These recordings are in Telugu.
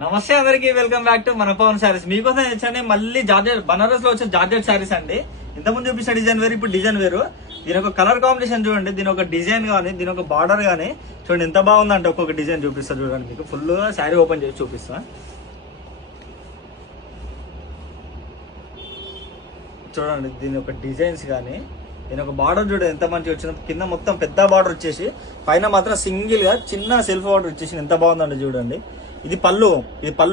నమస్తే అందరికి, వెల్కమ్ బ్యాక్ టు మన పవన్ శారీస్. మీకోసం తెచ్చండి మళ్ళీ జార్జెట్, బనారస్ లో వచ్చే జార్జెట్ శారీస్ అండి. ఇంతకుముందు చూపించిన డిజైన్ వేరు, ఇప్పుడు డిజైన్ వేరు. దీని ఒక కలర్ కాంబినేషన్ చూడండి, దీని ఒక డిజైన్ గానీ, దీని ఒక బార్డర్ గానీ చూడండి ఎంత బాగుందంటే ఒక్కొక్క డిజైన్ చూపిస్తా చూడండి. మీకు ఫుల్ శారీ ఓపెన్ చేసి చూపిస్తా చూడండి. దీని ఒక డిజైన్స్ కానీ, దీని ఒక బార్డర్ చూడండి ఎంత మంచిగా వచ్చిందో. కింద మొత్తం పెద్ద బార్డర్ వచ్చేసి, పైన మాత్రం సింగిల్ గా చిన్న సెల్ఫ్ బార్డర్ వచ్చేసి ఎంత బాగుందండి చూడండి. ఇది పళ్ళు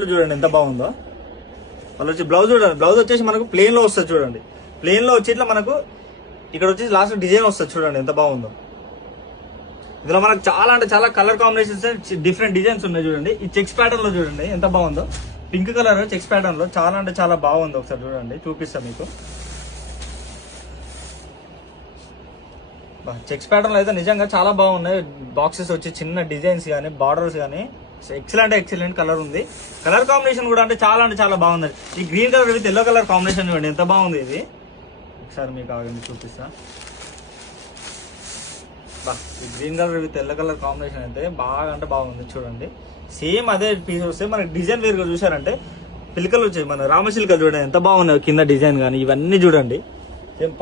చూడండి ఎంత బాగుందో. పళ్ళు వచ్చి బ్లౌజ్ చూడండి, బ్లౌజ్ వచ్చేసి మనకు ప్లేన్ లో వస్తుంది చూడండి. ప్లేన్ లో వచ్చి ఇట్లా మనకు ఇక్కడ వచ్చేసి లాస్ట్ డిజైన్ వస్తుంది చూడండి ఎంత బాగుందో. ఇందులో మనకు చాలా అంటే చాలా కలర్ కాంబినేషన్స్, డిఫరెంట్ డిజైన్స్ ఉన్నాయి చూడండి. ఈ చెక్స్ ప్యాటర్న్ లో చూడండి ఎంత బాగుందో. పింక్ కలర్ చెక్స్ ప్యాటర్న్ లో చాలా అంటే చాలా బాగుంది. ఒకసారి చూడండి, చూపిస్తాను మీకు. చెక్స్ ప్యాటర్న్ లో అయితే నిజంగా చాలా బాగున్నాయి. బాక్సెస్ వచ్చి చిన్న డిజైన్స్ కానీ, బార్డర్స్ కానీ ఎక్సలెంట్ కలర్ ఉంది. కలర్ కాంబినేషన్ కూడా అంటే చాలా బాగుంది. ఈ green colour with yellow colour combination చూడండి ఎంత బాగుంది. ఇది ఒకసారి మీకు ఆగండి చూపిస్తా. ఈ green colour with yellow colour combination అయితే బాగా అంటే బాగుంది చూడండి. సేమ్ అదే పీస్ వస్తే మనకి డిజైన్ వేరుగా చూసారంటే పిలకలు వచ్చాయి. మన రామశిల్కలు చూడండి ఎంత బాగున్నాయి. కింద డిజైన్ కానీ ఇవన్నీ చూడండి. సేమ్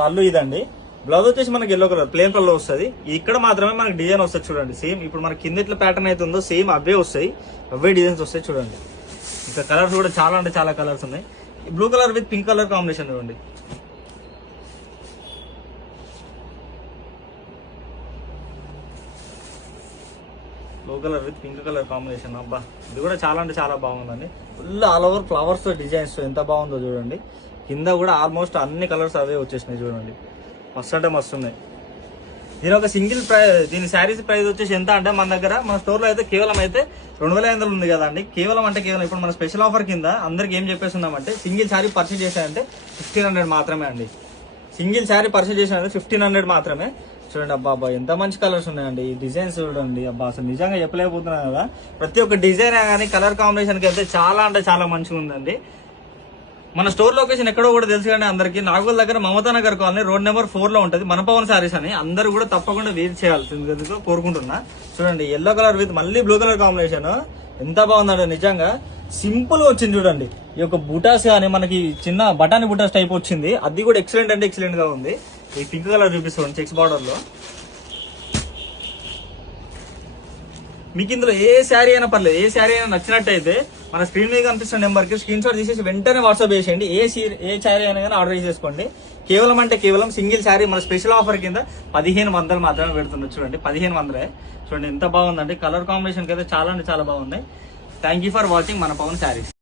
పళ్ళు ఇదండి. బ్లౌజ్ వచ్చేసి మనకి ఎల్లో కలర్ ప్లేన్ కలర్ వస్తుంది. ఇక్కడ మాత్రమే మనకి డిజైన్ వస్తుంది చూడండి. సేమ్ ఇప్పుడు మనకి కింద ఇట్లా ప్యాటర్న్ అయితే ఉందో సేమ్ అవే వస్తాయి, అవే డిజైన్స్ వస్తాయి చూడండి. ఇంకా కలర్స్ కూడా చాలా అంటే చాలా కలర్స్ ఉన్నాయి. Blue colour with pink colour combination చూడండి. Blue colour with pink colour combination, అబ్బా ఇది కూడా చాలా అంటే చాలా బాగుందండి. ఫుల్ ఆల్ ఓవర్ ఫ్లవర్స్ తో డిజైన్స్ ఎంత బాగుందో చూడండి. కింద కూడా ఆల్మోస్ట్ అన్ని కలర్స్ అవే వచ్చేసినాయి చూడండి. మస్తు అంటే మస్తు ఉన్నాయి. దీని ఒక సింగిల్ ప్రైస్, దీని శారీస్ ప్రైస్ వచ్చేసి ఎంత అంటే మన దగ్గర మన స్టోర్ లో అయితే కేవలం అయితే 2500 ఉంది కదండి. కేవలం ఇప్పుడు మన స్పెషల్ ఆఫర్ కింద అందరికి ఏం చెప్పేస్తున్నామంటే సింగిల్ శారీ పర్చేజ్ చేశారంటే 1500 మాత్రమే అండి. సింగిల్ శారీ పర్చేజ్ చేశారంటే 1500 మాత్రమే. చూడండి అబ్బా ఎంత మంచి కలర్స్ ఉన్నాయండి. ఈ డిజైన్స్ చూడండి అబ్బా, అసలు నిజంగా చెప్పలేకపోతున్నాను కదా. ప్రతి ఒక్క డిజైన్ కానీ కలర్ కాంబినేషన్ కి అయితే చాలా అంటే చాలా మంచిగా ఉందండి. మన స్టోర్ లొకేషన్ ఎక్కడో కూడా తెలుసు కానీ అందరికి, నాగోల్ దగ్గర Mamata Nagar colony road number 4 లో ఉంటుంది మన పవన్ శారీస్ అని. అందరూ కూడా తప్పకుండా విజిట్ చేయాల్సిందిగా కోరుకుంటున్నా. చూడండి ఎల్లో కలర్ విత్ మళ్ళీ బ్లూ కలర్ కాంబినేషన్ ఎంత బాగుందండి. నిజంగా సింపుల్ గా వచ్చింది చూడండి. ఈ యొక్క బుటాస్ కానీ మనకి చిన్న బటానీ బుటాస్ టైప్ వచ్చింది, అది కూడా ఎక్సలెంట్ అంటే ఎక్సలెంట్ గా ఉంది. ఈ పింక్ కలర్ చూపిస్తాను చెక్స్ బార్డర్ లో. మీకు ఇందులో ఏ శారీ అయినా పర్లేదు, ఏ శారీ అయినా నచ్చినట్టయితే మన స్క్రీన్ మీద కనిపిస్తున్న నెంబర్ కి స్క్రీన్ షాట్ తీసేసి వెంటనే వాట్సాప్ చేసేయండి. ఏ శారీ అయినా కానీ ఆర్డర్ చేసేసుకోండి. కేవలం సింగిల్ శారీ మన స్పెషల్ ఆఫర్ కింద 1500 మాత్రమే పెడుతున్నారు చూడండి. 1500 చూడండి ఎంత బాగుందండి. కలర్ కాంబినేషన్ అయితే చాలా అంటే చాలా బాగున్నాయి. థ్యాంక్ యూ ఫర్ వాచింగ్ మన పవన్ శారీస్.